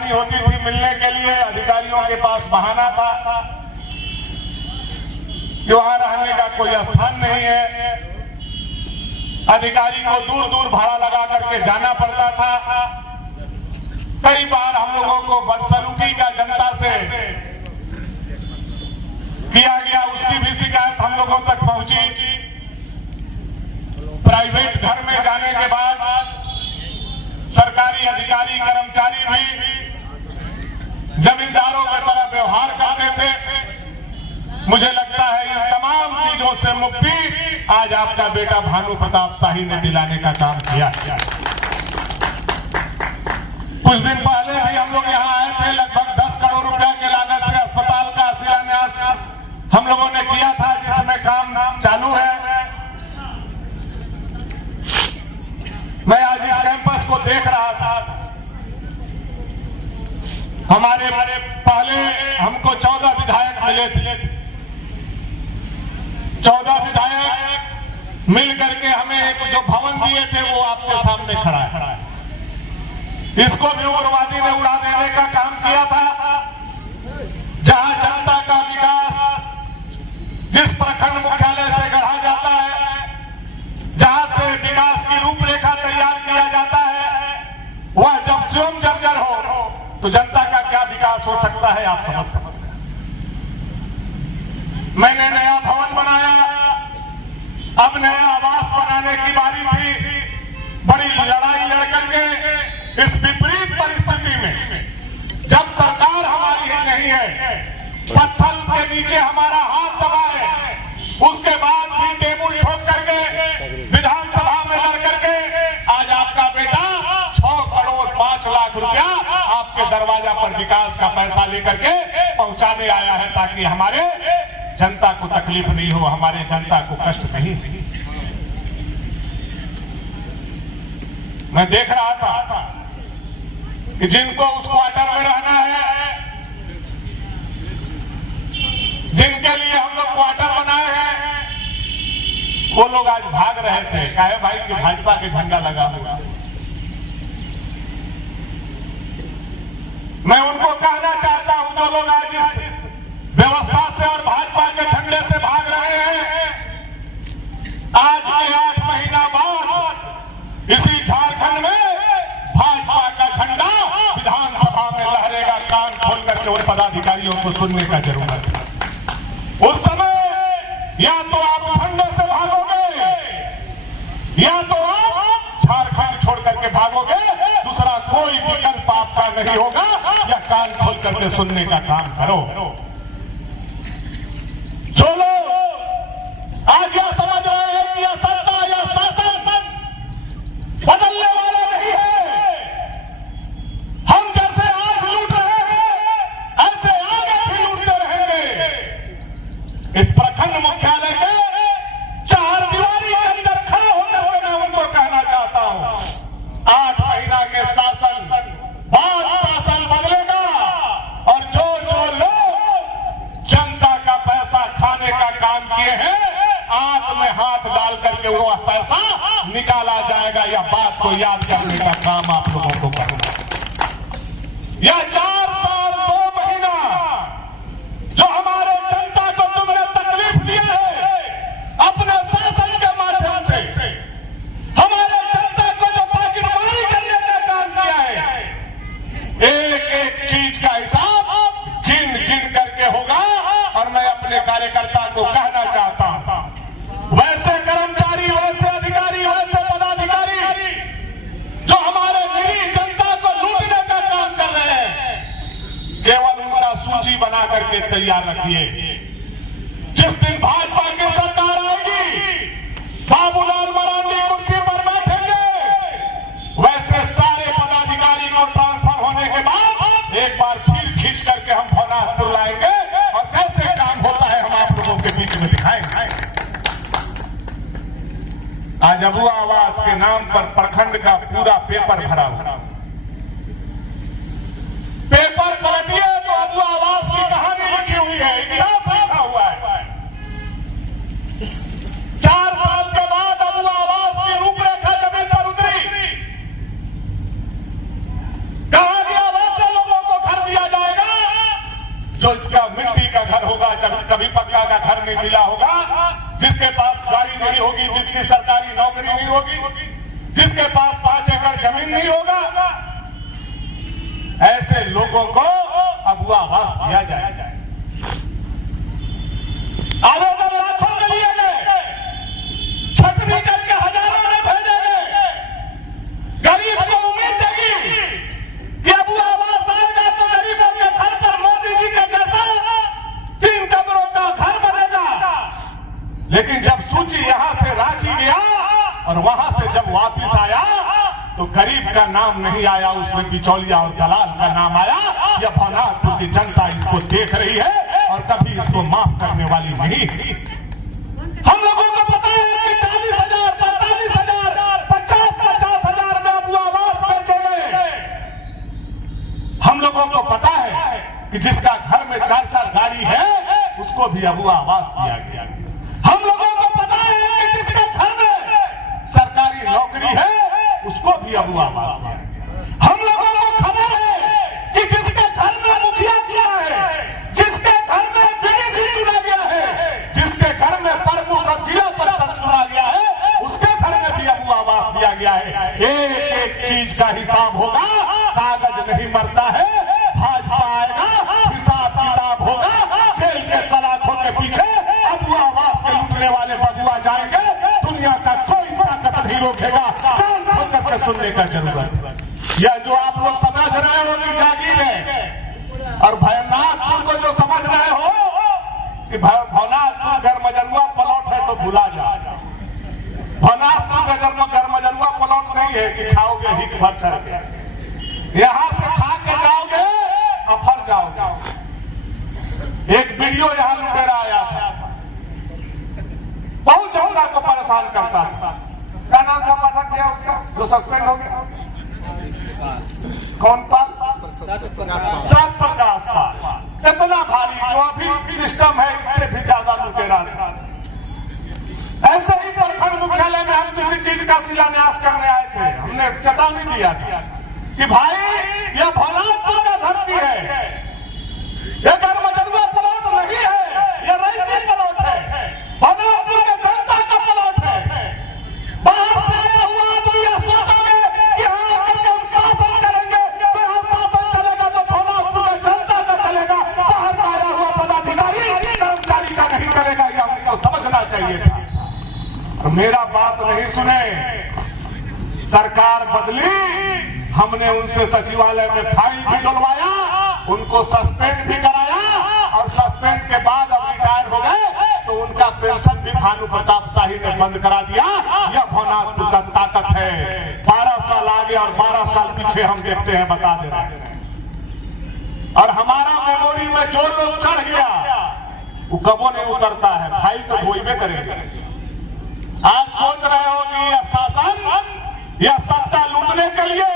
परेशानी होती थी मिलने के लिए, अधिकारियों के पास बहाना था कि वहां रहने का कोई स्थान नहीं है। अधिकारी को दूर दूर भाड़ा लगा करके जाना पड़ता था। कई बार हम लोगों को बदसलूकी का जनता से किया गया, उसकी भी शिकायत हम लोगों तक पहुंची। प्राइवेट घर में जाने के बाद सरकारी अधिकारी कर्मचारी भी जमींदारों की तरह व्यवहार करते थे। मुझे लगता है इन तमाम चीजों से मुक्ति आज आपका बेटा भानु प्रताप शाही ने दिलाने का काम किया। कुछ दिन पहले भी हम लोग यहाँ आए थे, लगभग 10 करोड़ रुपया के लागत से अस्पताल का शिलान्यास हम लोगों ने किया था, जिसमें काम चालू है। मैं आज इस कैंपस को देख रहा था। हमारे पहले हमको 14 विधायक मिले थे। 14 विधायक मिल करके हमें एक जो भवन दिए थे वो आपके सामने खड़ा है। इसको भी उग्रवादी ने उड़ा देने का काम किया था। जहां जनता का विकास जिस प्रखंड मुख्यालय से गढ़ा जाता है, जहां से विकास की रूपरेखा तैयार किया जाता है, वह जब स्वयं जर्जर हो तो जनता का क्या विकास हो सकता है, आप समझ सकते हैं। मैंने नया भवन बनाया, अब नया आवास बनाने की बारी थी। बड़ी लड़ाई लड़ करके इस विपरीत परिस्थिति में जब सरकार हमारी नहीं है, पत्थर के नीचे हमारा हाथ दबाए, उसके बाद भी टेबल ठोक करके विधानसभा में लड़ करके आज आपका बेटा 6 करोड़ 5 लाख रुपया आपके दरवाजा पर विकास का पैसा लेकर के पहुंचाने आया है, ताकि हमारे जनता को तकलीफ नहीं हो, हमारे जनता को कष्ट नहीं। मैं देख रहा था कि जिनको उस क्वार्टर में रहना है, जिनके लिए हम लोग क्वार्टर बनाए हैं, वो लोग आज भाग रहे थे। काहे भाई कि भाजपा के झंडा लगा हुआ। मैं उनको कहना चाहता हूं जो लोग आज इस व्यवस्था से और भाजपा के झंडे से भाग रहे हैं, आज के 8 महीना बाद इसी झारखंड में भाजपा का झंडा विधानसभा में लहरेगा। कान खोल करके उन पदाधिकारियों को सुनने का जरूरत है। उस समय या तो आप झंडे से भागोगे या तो आप झारखंड छोड़ करके भागोगे, दूसरा कोई विकल्प आपका नहीं होगा। या कान खोल करके सुनने का काम करो। जो लोग आज यह समझ रहे हैं कि यह सत्ता या शासन बदलने वाला नहीं है, हम जैसे आज लूट रहे हैं ऐसे आगे भी लूटते रहेंगे। इस प्रखंड मुख्यालय के 4 दीवारी के अंदर खड़ा होकर के मैं उनको कहना चाहता हूं, 8 महीना के शासन बाद शासन बदलेगा और जो लोग जनता का पैसा खाने का काम किए हैं, आंख में हाथ डाल करके वो पैसा निकाला जाएगा। यह बात को याद करने का काम आप लोगों को करना। यह 4 साल 2 महीना जो हमारे जनता को तुमने तकलीफ दिया है, अपने शासन के माध्यम से हमारे जनता को जो पाकिटमारी करने का काम किया है, एक एक चीज का हिसाब गिन गिन करके होगा। और मैं अपने कार्यकर्ता को कहना चाहता हूं, वैसे कर्मचारी, वैसे अधिकारी, वैसे पदाधिकारी जो हमारे निरीह जनता को लूटने का काम कर रहे हैं, केवल उनका सूची बना करके तैयार रखिए। जिस दिन भाजपा की सरकार आएगी, बाबूलाल मरांडी कुर्सी पर बैठेंगे, वैसे सारे पदाधिकारी को ट्रांसफर होने के बाद एक बार फिर खींच करके हम भवनाथपुर लाएंगे और कैसे काम होता है हम आप लोगों के बीच में दिखाएंगे। आज अबुआ आवास के नाम पर प्रखंड का पूरा पेपर भरा हुआ। पेपर पलटिए तो अबुआ आवास की कहानी लिखी हुई है, इतिहास लिखा हुआ है। 4 साल के बाद अबुआ आवास की रूपरेखा जमीन पर उतरी। कहा गया वैसे लोगों घर नहीं मिला होगा, जिसके पास गाड़ी नहीं होगी, जिसकी सरकारी नौकरी नहीं होगी, जिसके पास 5 एकड़ जमीन नहीं होगा, ऐसे लोगों को अबुआ आवास दिया जाए। आवेदन लाखों में लिए गए, छटनी करके हजारों में भेजे गए। गरीब को उम्मीद जगी कि अबुआ आवास आएगा तो गरीबों के घर पर मोदी जी के जैसा 3 कमरों का घर बनेगा। लेकिन जब सूची यहां से रांची गया और वहां से जब वापिस आया तो गरीब का नाम नहीं आया, उसमें बिचौलिया और दलाल का नाम आया। यह भवनाथपुर की जनता इसको देख रही है और कभी इसको माफ करने वाली नहीं। हम लोगों को पता है कि 40,000, 45,000, 50,000 में अबुआ आवास बेचे गए। हम लोगों को पता है कि जिसका घर में 4-4 गाड़ी है उसको भी अबुआ आवास दिया गया। हम लोगों को पता है कि जिसके घर में सरकारी नौकरी है उसको भी अबुआ आवास दिया गया। हम लोगों को खबर है कि जिसके घर में मुखिया चुना है, जिसके घर में बीडीसी चुना गया है, जिसके घर में प्रमुख और जिला परिषद चुना गया है, उसके घर में भी अबुआ आवास दिया गया है। एक एक चीज का हिसाब होगा, कागज नहीं मरता है। भाजपा आएगा, हिसाब किताब होगा, जेल के सलाखों के पीछे अबुआ आवास के लूटने वाले बबुआ जाएंगे। दुनिया का कोई ताकत नहीं रोकेगा। करके सुनने का जरूरत। यह जो आप लोग समझ रहे हो कि जागीर है, और भवनाथपुर को जो समझ रहे हो कि भवनाथपुर गरमजरुआ प्लॉट है तो भुला जाओ। भवनाथपुर गरमजरुआ प्लॉट नहीं है कि खाओगे हिक भर चढ़ के, यहां से खा के जाओगे अफर जाओगे। एक वीडियो यहां लुटेरा आया था, बहुत जनता को परेशान करता था। क्या नाम था पाठक गया उसका जो सस्पेंड हो गया? कौन पाल? सात प्रकाश पाल। इतना भारी जो अभी सिस्टम है इससे भी ज्यादा लुटेरा था। ऐसे ही प्रखंड मुख्यालय में हम किसी चीज का शिलान्यास करने आए थे। हमने चेतावनी दिया था कि भाई यह भवनाथपुर का धरती है, यह गरमजरुआ प्लॉट नहीं है, यह रईती प्लॉट है, भवनाथपुर के जनता का प्लॉट है। बाहर से आया हुआ आदमी यह सोचोगे कि हाँ करके हम शासन करेंगे तो यहाँ शासन चलेगा तो भवनाथपुर के जनता का चलेगा। बाहर का आया हुआ पदाधिकारी कर्मचारी का नहीं चलेगा, यह हमको समझना चाहिए था। और मेरा बात नहीं सुने, सरकार बदली, हमने उनसे सचिवालय में फाइल भी डलवाया, उनको सस्पेंड भी कराया, और सस्पेंड के बाद अब रिटायर हो गए तो उनका पेंशन भी भानु प्रताप शाही ने बंद करा दिया। यह भवनाथपुर का ताकत है। 12 साल आगे और 12 साल पीछे हम देखते हैं, बता दे रहे हैं। और हमारा मेमोरी में जो लोग चढ़ गया वो कबो नहीं उतरता है, फाइल तो धोइबे करेंगे। आज सोच रहे हो कि यह शासन, यह सत्ता लूटने के लिए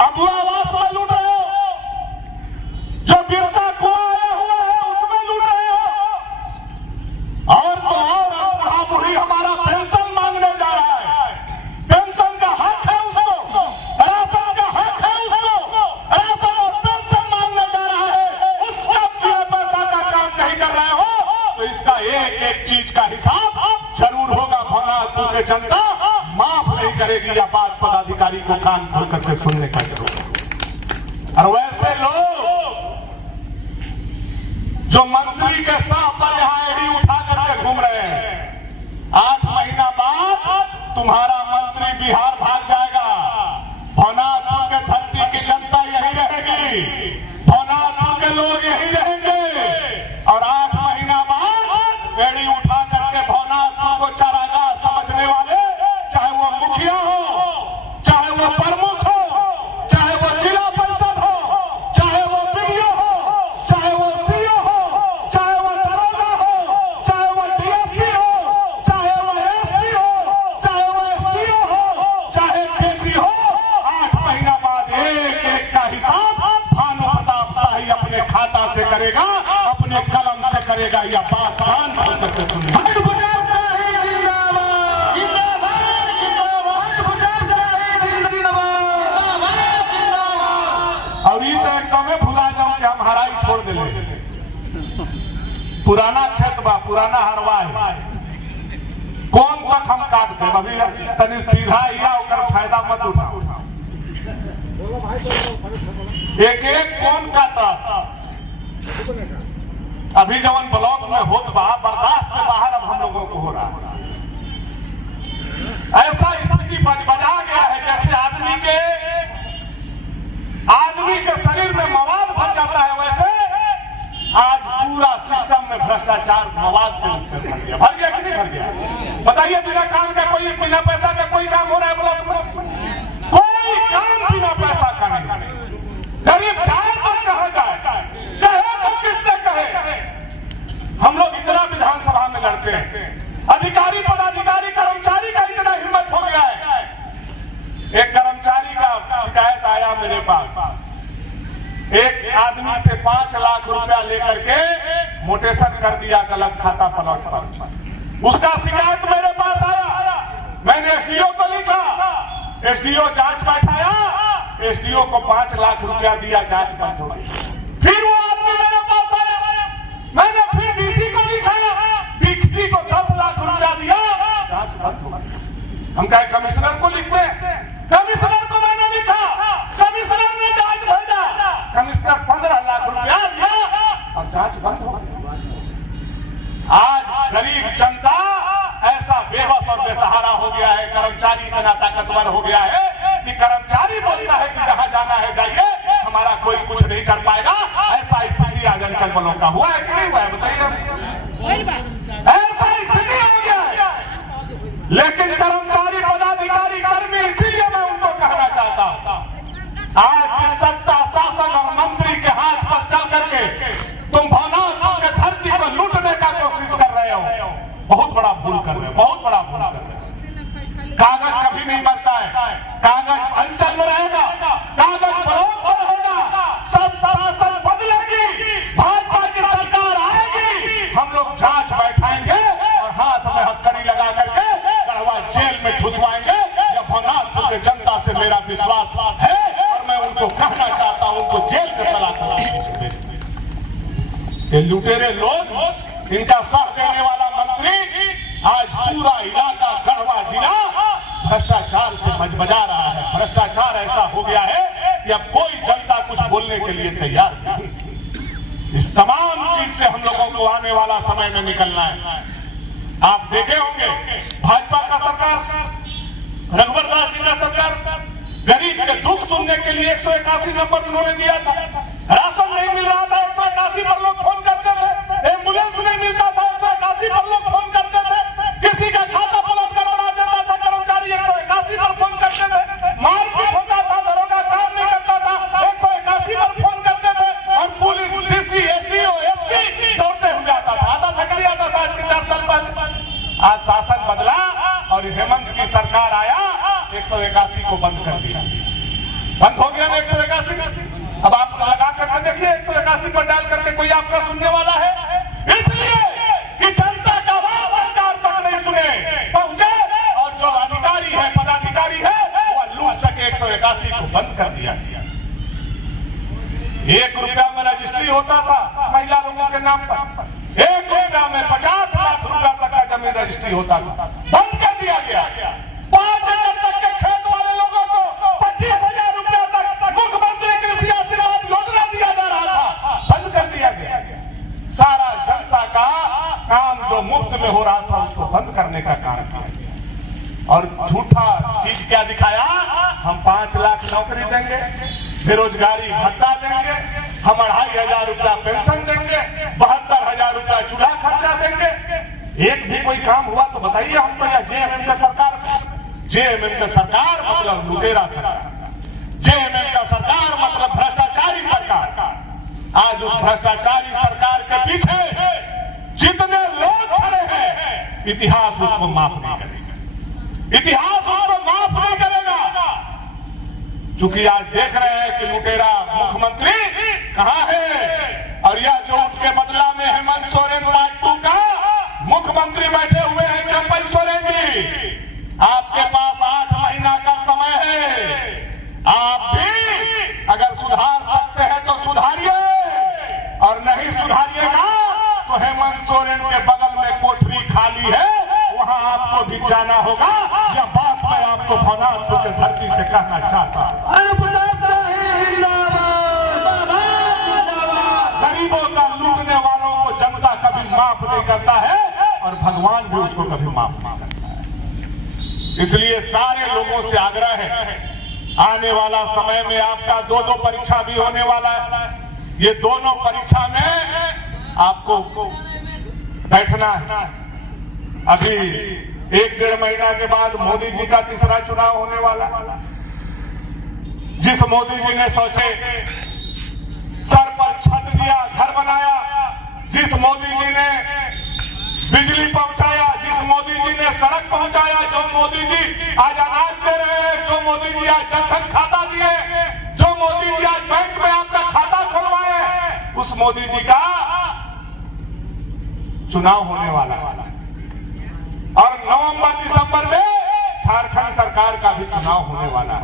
अबुआ आवास में लूट रहे हो, जो बिरसा कुआं आया हुआ है उसमें लूट रहे हो, और तो और बूढ़ा बूढ़ी हमारा पेंशन मांगने जा रहा है। पेंशन का हक है उसको, राशन का हक है उसको, राशन और पेंशन मांगने जा रहा है, उसका पैसा का काम नहीं कर रहे हो तो इसका एक एक चीज का हिसाब जरूर होगा। भवनाथपुर के जनता माफ नहीं करेगी। यह बात पदाधिकारी को कान खोल करके सुनने का जरूर। और वैसे लोग जो मंत्री के सह पर यहाँ एड़ी उठा करके घूम रहे हैं, 8 महीना बाद तुम्हारा मंत्री बिहार भाग जाएगा। भवनाथपुर के धरती की जनता यही रहेगी, भवनाथपुर के लोग यही रहेंगे। और 8 महीना बाद एड़ी उठा करके भवनाथपुर को चारागाह समझने वाले, चाहे वो मुखिया हो, चाहे वो प्रमुख हो, चाहे वो जिला परिषद हो, चाहे वो बीडीओ हो, चाहे वो सीओ हो, चाहे वो दरोगा हो, चाहे वो डीएसपी हो, चाहे वो एसपी हो, चाहे वो एसपीओ हो, चाहे डीसी हो, 8 महीना बाद एक एक का हिसाब भानु प्रताप शाही अपने खाता से करेगा, अपने कलम से करेगा। यह बात कान खोल करके सुनिए। और ये तो एकदम भुला जाऊं कि हम हराई छोड़ दे। पुराना खेत बा, पुराना हरवा है, कौन तक हम काट दे, अभी तनी सीधा या ओकर फायदा मत उठाओ। एक एक कौन काटा, अभी जवन ब्लॉक में होत बा, बर्दाश्त से बाहर अब हम लोगों को हो रहा है। ऐसा स्थिति बजा गया है जैसे आदमी के शरीर में मवाद भर जाता है, वैसे आज पूरा सिस्टम में भ्रष्टाचार मवाद के रूप में भर गया कि नहीं भर गया? बताइए, बिना काम का कोई, बिना पैसा का कोई काम हो रहा है ब्लॉक में? कोई काम बिना पैसा का नहीं। गरीब जाए तो कहा जाए, कहे तो किससे कहे? हम लोग इतना विधानसभा में लड़ते हैं, अधिकारी पदाधिकारी कर्मचारी का इतना हिम्मत हो गया है। एक कर्मचारी का शिकायत आया मेरे पास, एक आदमी से 5 लाख रुपया लेकर के मोटेशन कर दिया गलत खाता प्लॉट पर। उसका शिकायत मेरे पास आया, मैंने एसडीओ को लिखा, एसडीओ जांच बैठाया, एसडीओ को 5 लाख रुपया दिया, जांच बंद हो गई। फिर वो आदमी मेरे पास आया, मैंने फिर डीसी को लिखा, डीसी को 10 लाख रुपया दिया, जांच बंद हो गई। हम कहे कमिश्नर को लिखते हैं, कमिश्नर को मैंने लिखा, कमिश्नर ने जांच भेजा, कमिश्नर 15 लाख रुपया दिया और जांच बंद हो गई। आज गरीब जनता ऐसा बेबस और बेसहारा हो गया है, कर्मचारी इतना ताकतवर हो गया है कि कर्मचारी बोलता है कि जहां जाना है जाइए, हमारा कोई कुछ नहीं कर पाएगा। ऐसा स्थिति आज अंचल बलों का हुआ है कि नहीं हुआ है? बताइए, ऐसा स्थिति हो गया है। लेकिन कर्मचारी पदाधिकारी कर्मी, इसीलिए मैं उनको कहना चाहता हूं, आज जिस सत्ता शासन और मंत्री के हाथ पर चल करके तुम भवनाथ के धरती को लूटने का कोशिश कर रहे हो, बहुत बड़ा भूल कर रहे हो, बहुत बड़ा भूल कर रहे हो। कागज कभी नहीं मरता है, कागज अंचल में रहेगा, कागज ब्लॉक में रहेगा, सब शासन बदलेगी, भाजपा की सरकार आएगी, हम लोग जांच बैठाएंगे और हाथ में हथकड़ी लगा करके गढ़वा जेल में ठुसवाएंगे। या भवनाथ के जनता से मेरा विश्वास है और मैं उनको कहना चाहता हूं, उनको जेल के सलाह। ये लुटेरे लोग, इनका साथ देने वाला मंत्री आज पूरा इलाका गढ़वा जिला भ्रष्टाचार से मजमजा रहा है। भ्रष्टाचार ऐसा हो गया है कि अब कोई जनता कुछ बोलने के लिए तैयार नहीं। इस तमाम चीज से हम लोगों को आने वाला समय में निकलना है। आप देखे होंगे भाजपा का सरकार, रघुवर दास जी का सरकार, गरीब के दुख सुनने के लिए 181 नंबर उन्होंने दिया था। राशन नहीं मिल रहा था, 181 पर लोग फोन करते थे। एम्बुलेंस नहीं मिलता था, 181 पर लोग फोन करते थे। किसी का खाता ब्लॉक करवा देता था कर्मचारी, 181 पर फोन करते थे। मारपीट होता था, दरोगा काम नहीं करता था, 181 पर फोन करते थे। और पुलिस, डीसी, एसडीओ, एसपी दौड़ते हुए आता था, आधा फकड़ी आता था। आज के 4 साल पहले आज शासन बदला और हेमंत की सरकार आया, 181 को बंद कर दिया। बंद हो गया ना 181। अब आप लगा करके देखिए, 181 पर डाल करके कोई आपका सुनने वाला है? इसलिए कि जनता का आवाज सरकार तक नहीं सुने पहुंचे, और जो अधिकारी है, पदाधिकारी है, वो लूट सके। 181 को बंद कर दिया। 1 रुपया में रजिस्ट्री होता था महिला लोगों के नाम पर, 1 रुपया में 50 लाख रुपया तक का जमीन रजिस्ट्री होता था, बंद कर दिया गया। 5 एकड़ तक के खेत वाले लोगों को 25,000 रुपया तक मुख्यमंत्री कृषि आशीर्वाद योजना दिया जा रहा था, बंद कर दिया गया। सारा जनता का काम जो मुफ्त में हो रहा था उसको बंद करने का काम किया। और झूठा चीज क्या दिखाया? हम 5 लाख नौकरी देंगे, बेरोजगारी भत्ता देंगे, हम 2,500 रुपया पेंशन देंगे, 72,000 रुपया चूल्हा खर्चा देंगे। एक भी कोई काम हुआ तो बताइए हमको। या जेएमएम का सरकार, जेएमएम का सरकार मतलब लुटेरा सरकार, जेएमएम का सरकार मतलब भ्रष्टाचारी सरकार। आज उस भ्रष्टाचारी सरकार के पीछे जितने लोग खड़े हैं, इतिहास उसको माफ नहीं करेगा, इतिहास उसको माफ नहीं करेगा। चूंकि आज देख रहे हैं कि लुटेरा मुख्यमंत्री कहां है, और यह जो उनके बदला में हेमंत सोरेन पार्ट 2 का मुख्यमंत्री बैठे हुए हैं, चंपई सोरेन जी। आपके पास 8 महीना का समय है, आप भी अगर सुधार सकते हैं तो सुधारिए, और नहीं सुधारिएगा तो हेमंत भी जाना होगा। यह बात मैं आपको भवनाथपुर के धरती से कहना चाहता हूं। गरीबों का लूटने वालों को जनता कभी माफ नहीं करता है और भगवान भी उसको कभी माफ नहीं करता है। इसलिए सारे लोगों से आग्रह है, आने वाला समय में आपका दो परीक्षा भी होने वाला है। ये दोनों परीक्षा में आपको बैठना है। अभी 1-1.5 महीना के बाद मोदी जी का तीसरा चुनाव होने वाला है। जिस मोदी जी ने सोचे सर पर छत दिया, घर बनाया, जिस मोदी जी ने बिजली पहुंचाया, जिस मोदी जी ने सड़क पहुंचाया, जो मोदी जी आज अनाज दे रहे हैं, जो मोदी जी आज जनधन खाता दिए, जो मोदी जी आज बैंक में आपका खाता खुलवाए, उस मोदी जी का चुनाव होने वाला है। और नवंबर-दिसंबर में झारखंड सरकार का भी चुनाव होने वाला है।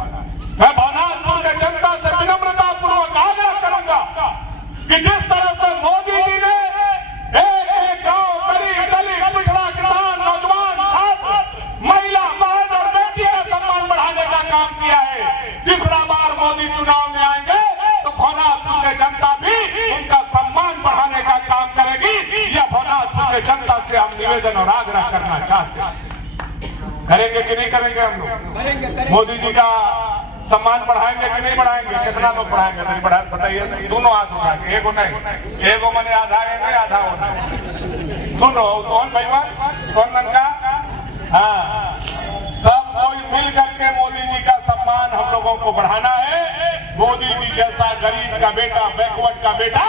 मैं भवनाथपुर के जनता से विनम्रता पूर्वक आग्रह करूंगा कि जिस तरह से मोदी जी ने एक गांव, गरीब, दलित, पिछड़ा, किसान, नौजवान, छात्र, महिला, बहन और बेटी का सम्मान बढ़ाने का काम किया है, तीसरा बार मोदी चुनाव में आएंगे तो भवनाथपुर के जनता भी उनका सम्मान बढ़ाने का काम करेगी। यह भवनाथपुर के जनता से हम निवेदन और आग्रह करना चाहते हैं। करेंगे कि नहीं करेंगे हम लोग? मोदी जी का सम्मान बढ़ाएंगे कि नहीं बढ़ाएंगे? कितना लोग बढ़ाएंगे? नहीं बढ़ाए बताइए। दोनों हाथ उठा के, एगो नहीं, एगो मैंने आधा है नहीं, आधा होना दोनों। कौन भाईवा, कौन मन का? हाँ, सब कोई मिल करके मोदी जी का सम्मान हम लोगों को बढ़ाना है। मोदी जी जैसा गरीब का बेटा, बैकवर्ड का बेटा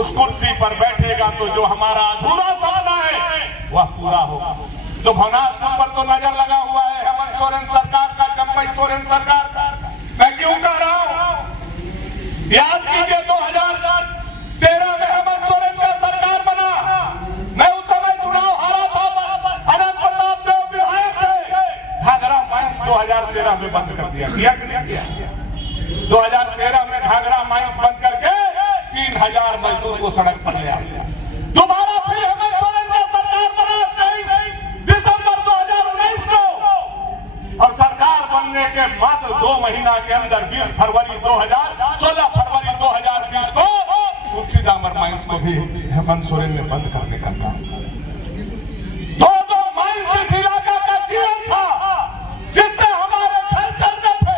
उस कुर्सी पर बैठेगा तो जो हमारा अधूरा सपना है वह पूरा होगा। तो भवनाथपुर पर तो नजर लगा हुआ है हेमंत सोरेन सरकार का, चंपई सोरेन सरकार का। मैं क्यों कह रहा हूं? याद कीजिए 2013 में हेमंत सोरेन का सरकार बना। मैं उस समय चुनाव हारा था, अनंत प्रताप देव विधायक थे। घाघरा माइंस 2013 में बंद कर दिया, किया कि नहीं किया? 2013 में घाघरा माइंस बंद करके 3000 मजदूर को सड़क पर ले आया। दोबारा फिर हेमंत सोरेन का सरकार बना 23 दिसंबर 2019 को, और सरकार बनने के मात्र 2 महीना के अंदर 16 फरवरी 2020 को तुलसी दामर माइंस को भी हेमंत सोरेन ने बंद करने का काम किया। दो माइंस इस इलाका का जीवन था, जिससे हमारे घर चलते थे,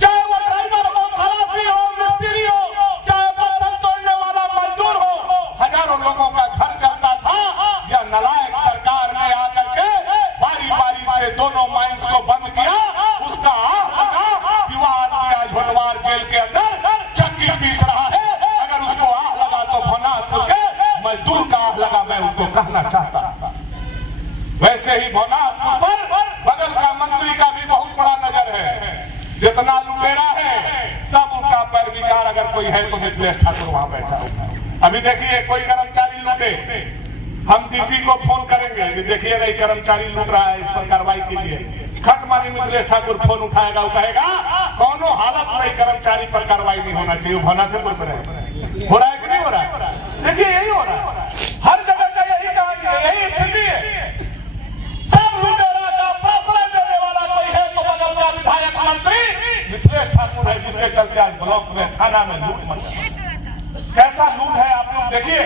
चाहे वो ड्राइवर हो, खलासी हो, मिस्त्री हो, चाहे बर्तन तोड़ने वाला मजदूर हो, हजारों लोगों का घर चलता था। यह नालायक सरकार ने आकर के बारी बारी से दोनों माइंस को बंद किया। उसका आह लगा कि वह आदमी आज होटवार जेल के अंदर चक्की पीस रहा है। अगर उसको आह लगा तो भवनाथपुर के मजदूर का आह लगा, मैं उसको कहना चाहता। वैसे ही भवनाथपुर पर बगल का मंत्री का भी बहुत बड़ा नजर है। जितना लुटेरा है सब उनका पैरविकार अगर कोई है तो मिथिलेश ठाकुर वहां बैठा होगा। अभी देखिए कोई कर्मचारी लूटे, हम डीसी को फोन करेंगे कि देखिए नहीं कर्मचारी लूट रहा है, इस पर कार्रवाई कीजिए। खट मारी मिथिलेश ठाकुर फोन उठाएगा, वो कहेगा कौनो हालत में कर्मचारी पर कार्रवाई नहीं होना चाहिए। भवनाथपुर पर हो रहा है कि नहीं हो रहा है? देखिए यही हो रहा है, हर जगह का यही कहानी है, यही स्थिति है। सब लुटेरा का प्रश्रय देने वाला कोई है तो बगल का विधायक मंत्री मिथिलेश ठाकुर है, जिसके चलते आज ब्लॉक में, थाना में लूट मचा। कैसा लूट है आप लोग देखिए।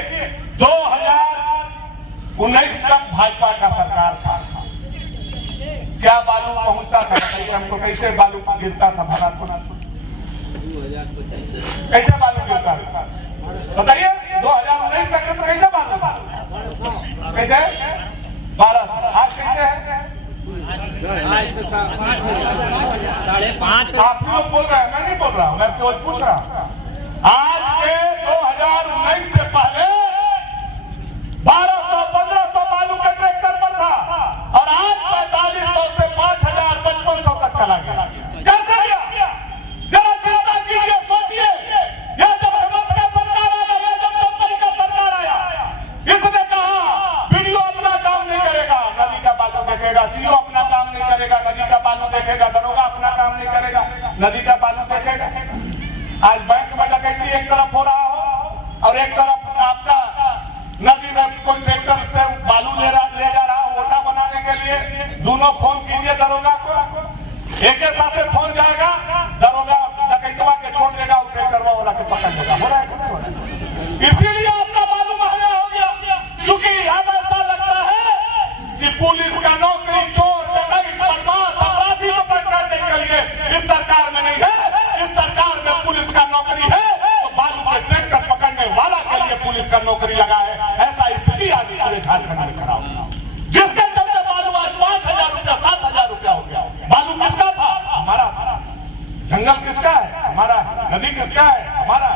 2019 तक भाजपा का सरकार था, क्या बालू पहुंचता था हमको? कैसे बालू गिरता था भवनाथपुर? कैसे बालू गिरता था बताइए? 2019 तक तो कैसे बालू था? कैसे 1200? आज कैसे है? 5.5। आप लोग बोल रहे हैं, मैं नहीं बोल रहा हूं, मैं केवल पूछ रहा हूं। आज के 2019 से पहले 1200-1500 बालू के ट्रैक्टर पर था और आज 4500 से 5000-5500 तक चला गया। कैसे गया? जरा चिंता कीजिए, सोचिए। यह जब हेमंत का सरकार आया, यह जब चंपई का सरकार आया, इसने कहा बीडीओ अपना काम नहीं करेगा, नदी का बालू देखेगा, सीओ अपना काम नहीं करेगा, नदी का बालू देखेगा, दरोगा अपना काम नहीं करेगा, नदी का बालू देखेगा। आज बैंक में डकैती एक तरफ हो रहा हो और एक तरफ आपका नदी में कोई ट्रैक्टर से बालू ले जा रहा हो, ओटा बनाने के लिए दोनों फोन कीजिए दरोगा को, एक साथ फोन जाएगा, दरोगा डकैतवा के छोड़ देगा और ट्रैक्टरवा वाला के पकड़ लेगा। हो रहा है इसीलिए आपका बालू महंगा हो गया, क्योंकि अब ऐसा लगता है कि पुलिस का नौकरी चोर डकैत बदमाश अपराधी को पकड़ने के लिए इस सरकार में नहीं है। इस सरकार में पुलिस का नौकरी है तो बालू के ट्रैक्टर पकड़ने वाला के लिए पुलिस का नौकरी लगा है। ऐसा स्थिति आज पूरे झारखंड में खड़ा हुआ, जिसके चलते बालू आज 5,000 रुपया 7,000 रुपया हो गया। बालू किसका था? हमारा। जंगल किसका है? हमारा। नदी किसका है? हमारा।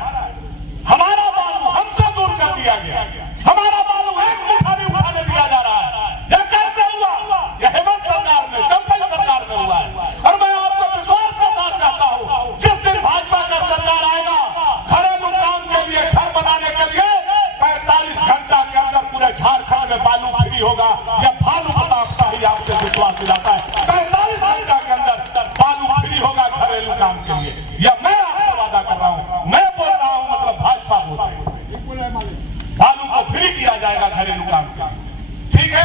हमारा बालू हमसे दूर कर दिया गया। हमारा बालू एक मुठ्ठा भी उठाने दिया जा रहा है। यह कैसे हुआ? यह हेमंत सरकार में, चंपई सरकार में हुआ है। और मैं आपको विश्वास के साथ कहता हूं, जिस दिन भाजपा का सरकार आएगा, घरेलू काम के लिए, घर बनाने के लिए 45 घंटा के अंदर पूरे झारखंड में बालू फ्री होगा। यह भालू प्रताप शाही आपसे विश्वास दिलाता है। 45 घंटा के अंदर बालू फ्री होगा घरेलू काम के लिए। यह मैं आपसे वादा कर रहा हूं, मैं बोल रहा हूं, मतलब भाजपा बोल रही है। बालू को फ्री किया जाएगा घरेलू काम का। ठीक है,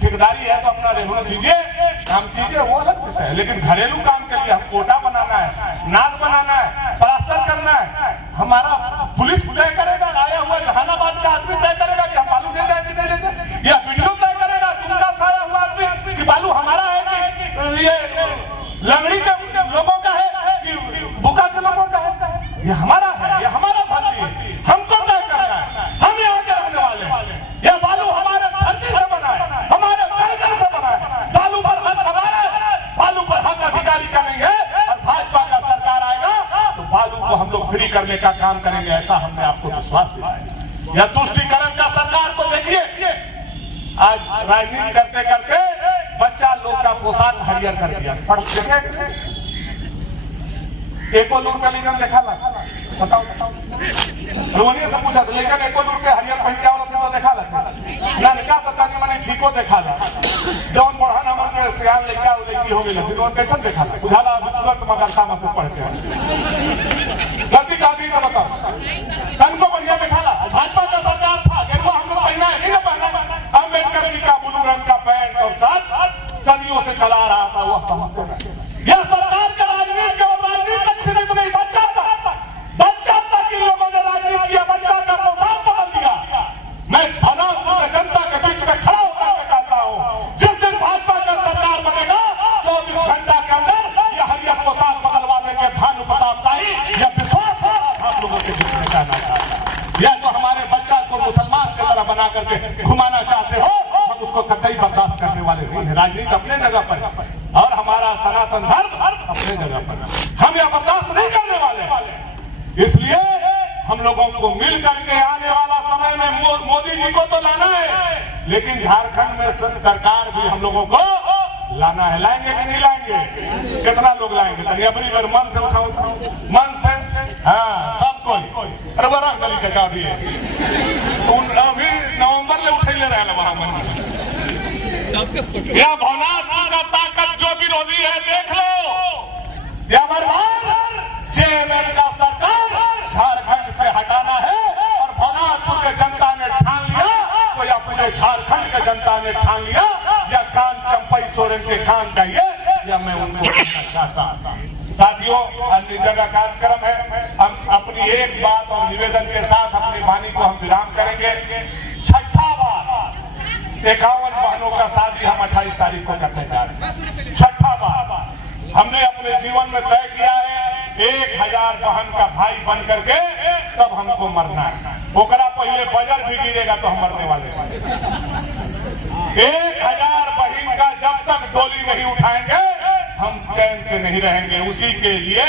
ठेकेदारी है तो अपना रेवन्यू दीजिए, काम कीजिए, वो अलग विषय है। लेकिन घरेलू काम के लिए हम कोटा बनाना है, नाद बनाना है, प्लास्टर करना है, हमारा पुलिस तय करेगा, आया हुआ जहानाबाद का आदमी तय करेगा कि हम बालू दे देंगे, या वीडियो तय करेगा तुमका से आया हुआ आदमी कि बालू हमारा है कि ये लंगड़ी के लोगों का है कि बुका के लोगों का है। ये हमारा है, ये हमारा धरती है, हमको तय करना है। हम यहाँ के रहने वाले हैं। यह बालू हमारे धरती से बना है, हमारे कारीगर से बना है। बालू पर हक हमारा है, बालू पर हक अधिकारी का नहीं है। और भाजपा का सरकार आएगा तो बालू को हम लोग फ्री करने का काम करेंगे, ऐसा हमने आपको विश्वास दिलाया। यह तुष्टिकरण का सरकार को देखिए, आज राजनीति करते करते बच्चा लोग का पोशाक हरियर कर दिया। पढ़ देखे एको लूर का लिंगन देखा ला, बताओ रोनिया से पूछा तो लेकिन एको लूर के हरियर पहन के औरत तो देखा ला लड़का तो तनी मनी ठीको देखा ला। जौन पढ़ा ना मन के सियान लड़का लड़की हो गई, फिर कैसे देखा ला? बुझाला अभी तुरंत मदरसा में से पढ़ते हैं। गलती का भी तो बताओ, तन को बढ़िया देखा ला। भाजपा का सरकार था, गेरुआ हम लोग पहना है, नहीं ना पहना। अम्बेडकर जी का ब्लू रंग का पैंट और शर्ट सदियों से चला रहा था, वह पहनते। यह सरकार का राजनीति और राजनीतिक सीमित नहीं, बच्चा तक इन लोगों ने राजनीति किया, बच्चा का पोशाक बदल दिया। मैं भनापुर जनता के बीच में खड़ा होकर के कहता हूं, जिस दिन भाजपा का सरकार बनेगा 24 घंटा के अंदर यह हरियर पोशाक बदलवा देंगे भानु प्रताप शाही। यह विश्वास है आप लोगों के बीच में कहना चाहता हूं। यह जो हमारे बच्चा को मुसलमान की तरह बना करके घुमाना चाहते हो, हम उसको कतई बर्दाश्त करने वाले नहीं है। राजनीति अपने जगह पर और हमारा सनातन धर्म अपने जगह पर, हम यह बर्दाश्त नहीं करने वाले। इसलिए हम लोगों को मिल करके आने वाला समय में मोदी जी को तो लाना है, लेकिन झारखंड में सरकार भी हम लोगों को लाना है। लाएंगे कि नहीं लाएंगे? कितना लोग लाएंगे? तभी अपनी बार मन से उठाओ, मन से। हाँ, सब कोई। अरे बड़ा गली चका भी है, अभी नवंबर में उठे ले रहे हैं वहां मन। यह भवनाथ का ताकत जो विरोधी है देख लो। यह बर्बाद जेएमएम का सरकार झारखंड से हटाना है, और भवनाथपुर के जनता ने ठान लिया तो या पूरे झारखंड के जनता ने ठान लिया। यह काम चंपई सोरेन के काम का यह मैं उनको कहना चाहता हूं। साथियों, अन्य जगह कार्यक्रम है, हम अपनी एक बात और निवेदन के साथ अपनी वाणी को हम विराम करेंगे। छठा बार 51 बहनों का शादी हम 28 तारीख को करने जा रहे हैं। छठा बार हमने अपने जीवन में तय किया है, 1000 बहन का भाई बन करके तब हमको मरना है। ओकरा पहले बजर भी गिरेगा तो हम मरने वाले हैं। 1000 बहन का जब तक डोली नहीं उठाएंगे हम चैन से नहीं रहेंगे। उसी के लिए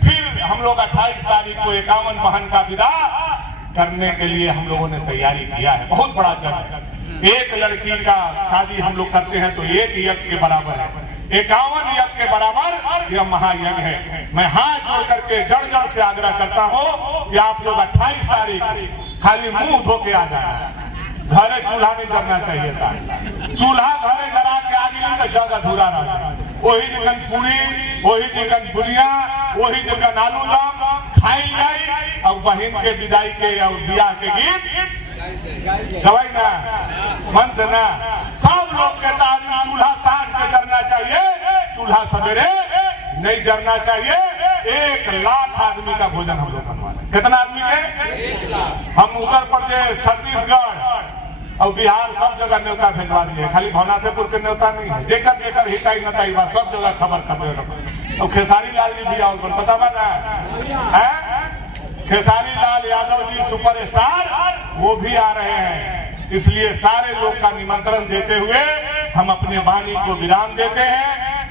फिर हम लोग 28 तारीख को 51 बहन का विदा करने के लिए हम लोगों ने तैयारी किया है। बहुत बड़ा जग है। एक लड़की का शादी हम लोग करते हैं तो 1 यज्ञ के बराबर है, 51 यज्ञ के बराबर यह महायज्ञ है। मैं हाथ जोड़ करके जड़ जड़ से आग्रह करता हूं कि आप लोग 28 तारीख खाली मुंह धो के आ जाए। घरे चूल्हा नहीं जलना चाहिए था। चूल्हा घरे जरा के आगे नहीं तो जग अधूरा रहा। वही जगन पूरी, वही जगन बुनिया, वही जगन आलू दम खाई जाई और बहन के विदाई के या बियाह के गीत गवाई ना, मन से ना। सब लोग के तारीफ चूल्हा सांझ के जरना चाहिए, चूल्हा सवेरे नहीं जरना चाहिए। 1 लाख आदमी का भोजन हम लोग बनवाए। कितना आदमी के? 1 लाख। हम उत्तर प्रदेश, छत्तीसगढ़ और बिहार सब जगह न्योता भेजवा दिए। खाली भवनाथपुर के न्योता नहीं है, जेकर जेकर हिताई नताई बा सब जगह खबर कर दे। और खेसारी लाल जी भी आओ पता बा ना है? खेसारी लाल यादव जी सुपरस्टार वो भी आ रहे हैं। इसलिए सारे लोग का निमंत्रण देते हुए हम अपने वाणी को विराम देते हैं।